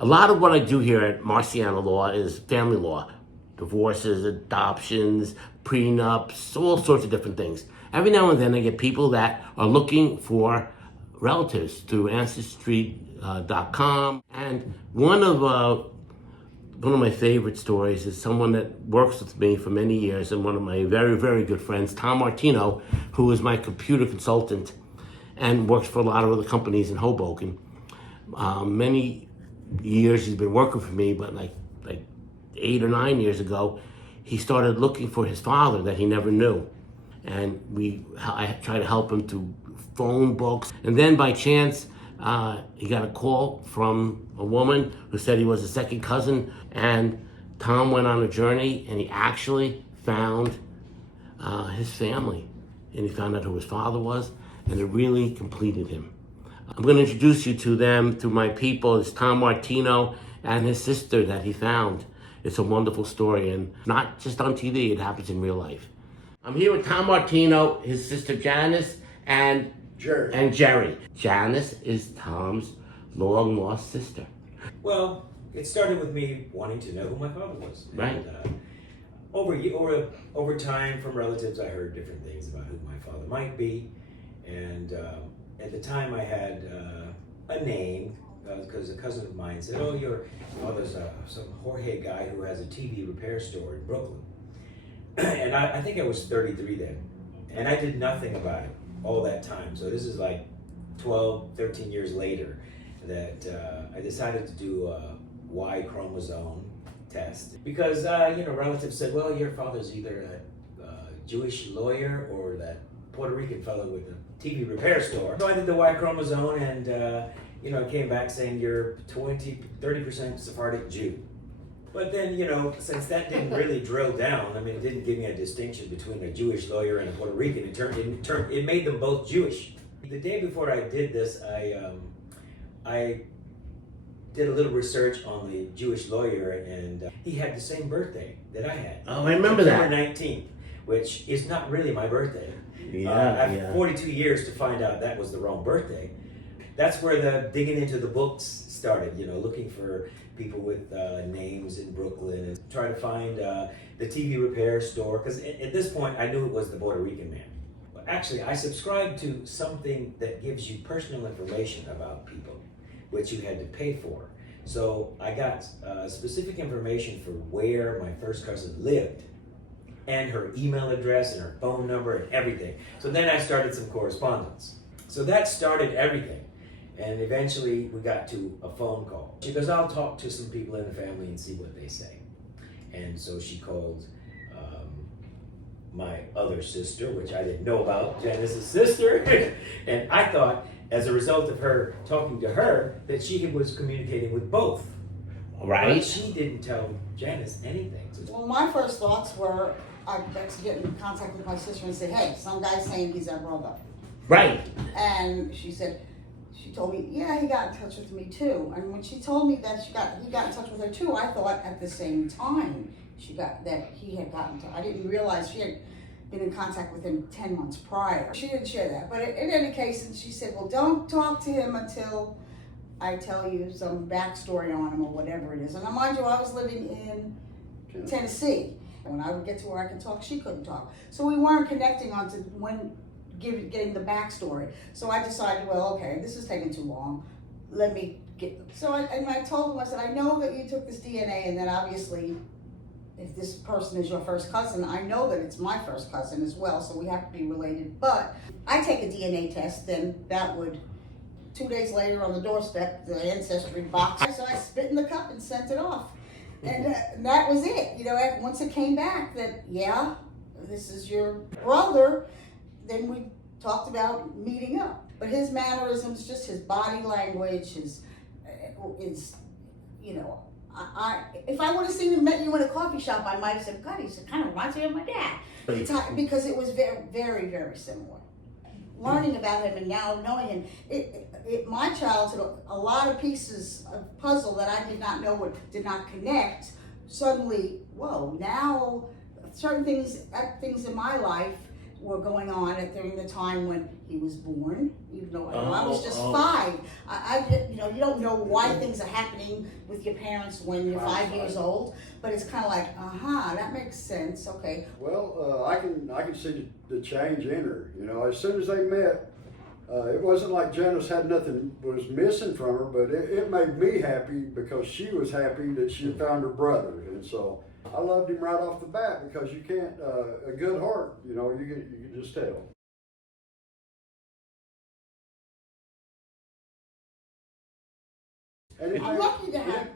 A lot of what I do here at Marciano Law is family law. Divorces, adoptions, prenups, all sorts of different things. Every now and then I get people that are looking for relatives through Ancestry.com. And one of my favorite stories is someone that works with me for many years and one of my very, very good friends, Tom Martino, who is my computer consultant and works for a lot of other companies in Hoboken. Many years he's been working for me, but like 8 or 9 years ago, he started looking for his father that he never knew. And I tried to help him through phone books. And then by chance, he got a call from a woman who said he was a second cousin. And Tom went on a journey and he actually found his family. And he found out who his father was, and it really completed him. I'm going to introduce you to them, to my people. It's Tom Martino and his sister that he found. It's a wonderful story, and not just on TV, it happens in real life. I'm here with Tom Martino, his sister Janis, and Jerry. Janis is Tom's long-lost sister. Well, it started with me wanting to know who my father was. Right. And, over time, from relatives, I heard different things about who my father might be. And at the time, I had a name, because a cousin of mine said, "Oh, your father's some Jorge guy who has a TV repair store in Brooklyn." And I think I was 33 then. And I did nothing about it all that time. So this is like 12, 13 years later that I decided to do a Y chromosome test. Because, relatives said, "Well, your father's either a Jewish lawyer or that Puerto Rican fellow with a TV repair store." So I did the Y chromosome and, it came back saying you're 30% Sephardic Jew. But then, since that didn't really drill down, it didn't give me a distinction between a Jewish lawyer and a Puerto Rican. It made them both Jewish. The day before I did this, I did a little research on the Jewish lawyer, and he had the same birthday that I had. Oh, I remember that. September 19th, which is not really my birthday. Yeah, I've 42 years to find out that was the wrong birthday. That's where the digging into the books started, looking for people with names in Brooklyn and try to find the TV repair store, because at this point I knew it was the Puerto Rican man. But actually, I subscribed to something that gives you personal information about people, which you had to pay for. So I got specific information for where my first cousin lived, and her email address and her phone number and everything. So then I started some correspondence. So that started everything. And eventually we got to a phone call. She goes, "I'll talk to some people in the family and see what they say." And so she called my other sister, which I didn't know about, Janis' sister. And I thought, as a result of her talking to her, that she was communicating with both. Right. But she didn't tell Janis anything. Well, my first thoughts were, I'd like to get in contact with my sister and say, "Hey, some guy's saying he's our brother." Right. And she told me, "Yeah, he got in touch with me too." And when she told me that he got in touch with her too, I thought at the same time he had gotten to. I didn't realize she had been in contact with him 10 months prior. She didn't share that. But in any case, and she said, "Well, don't talk to him until I tell you some backstory on him or whatever it is." And mind you, I was living in Tennessee. And when I would get to where I could talk, she couldn't talk. So we weren't connecting on to getting the backstory. So I decided, well, okay, this is taking too long. Let me get. So I told him, I said, "I know that you took this DNA, and that obviously, if this person is your first cousin, I know that it's my first cousin as well, so we have to be related. But I take a DNA test, then that would, 2 days later on the doorstep, the ancestry box. So I spit in the cup and sent it off. And that was it. Once it came back that, yeah, this is your brother, then we talked about meeting up. But his mannerisms, just his body language, if I would have seen him met you in a coffee shop, I might have said, "God, he kind of reminds me of my dad." Because it was very, very, very similar. Learning about him and now knowing him, my childhood, a lot of pieces of puzzle that I did not know did not connect. Suddenly, whoa! Now, certain things in my life were going on during the time when he was born, even though I was just Oh. 5. You don't know why things are happening with your parents when you're 5 years old, but it's kind of like, that makes sense, okay. Well, I can see the change in her. You know, as soon as they met, it wasn't like Janis had nothing was missing from her, but it made me happy because she was happy that she had found her brother, and so I loved him right off the bat because you can't a good heart, you know, you can just tell. And I'm lucky to have